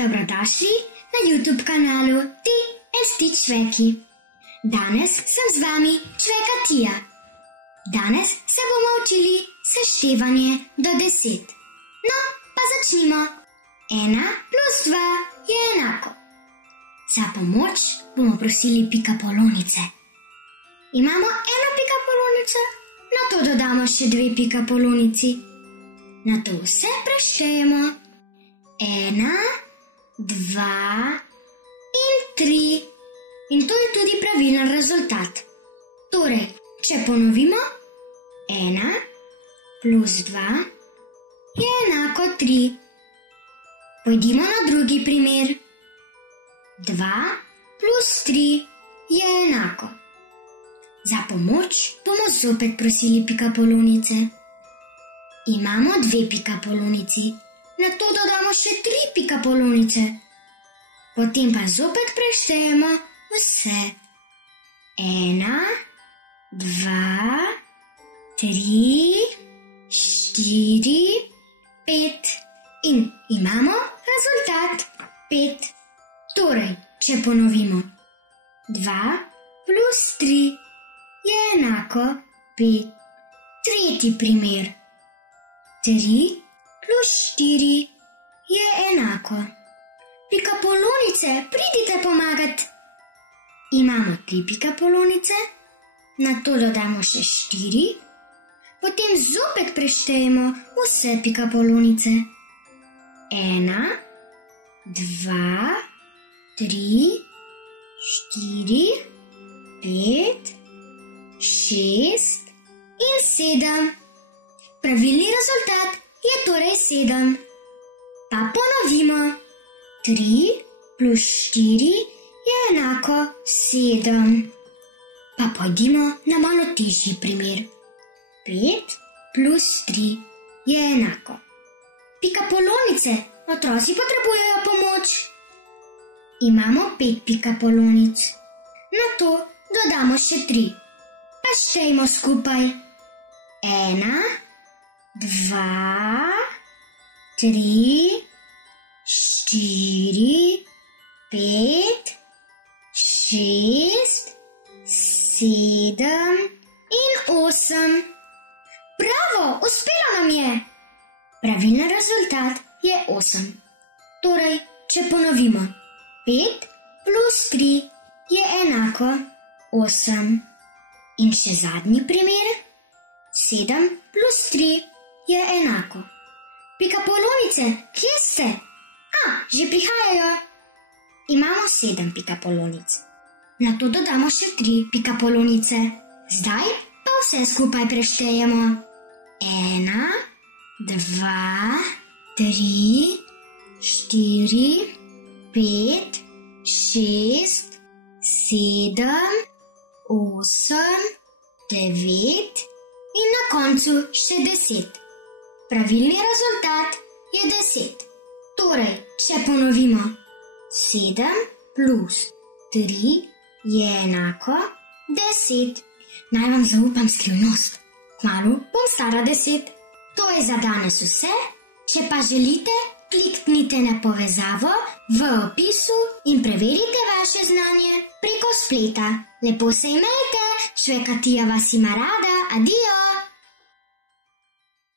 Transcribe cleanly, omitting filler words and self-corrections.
Dobrodošli na YouTube kanalu Ti in Stitch Čveki. Danes sem z vami Čveka Tija. Danes se bomo učili seštevanje do 10. No, pa začnimo. 1 plus 2 je enako. Za pomoč bomo prosili pikapolonice. Imamo eno pikapolonico, nato dodamo še 2 pikapolonici. Nato vse preštejemo. 1, 2 in 3. In to je tudi pravilen rezultat. Torej, če ponovimo, 1 plus 2 je enako 3. Pojdimo na drugi primer. 2 plus 3 je enako. Za pomoč bomo zopet prosili pikapolonice. Imamo 2 pikapolonici, nato dodamo še 3 pikapolonice. Potem pa zopet preštejemo vse. 1, 2, 3, 4, 5. In imamo rezultat 5. Torej, če ponovimo, 2 plus 3 je enako 5. Tretji primer. 3 plus 4 je enako. Pikapolonice, pridite pomagat. Imamo 3 pikapolonice, nato dodamo še 4, potem zopet preštejemo vse pikapolonice. 1, 2, 3, 4, 5, 6 in 7. Pravilni rezultat je torej 7. Pa ponovimo. 3 plus 4 je enako 7. Pa pojdimo na malo težji primer. 5 plus 3 je enako. Pikapolonice, otroci potrebujejo pomoč. Imamo 5 pikapolonic. Nato dodamo še 3. Pa štejmo skupaj. 1, 2, 3, 4, 5, 6, 7 in 8. Bravo, uspelo nam je! Pravilen rezultat je 8. Torej, če ponovimo, 5 plus 3 je enako 8. In še zadnji primer. 7 plus 3 je enako. Pikapolonice, kje ste? Že prihajajo. Imamo 7 pikapolonic. Nato dodamo še 3 pikapolonice. Zdaj pa vse skupaj preštejemo. 1, 2, 3, 4, 5, 6, 7, 8, 9 in na koncu še 10. Pravilni rezultat je 10. Torej, če ponovimo, 7 plus 3 je enako 10. Naj vam zaupam skrivnost. Kmalu bom stara 10. To je za danes vse. Če pa želite, kliknite na povezavo v opisu in preverite vaše znanje preko spleta. Lepo se imejte, Čveka Tija vas ima rada. Adijo!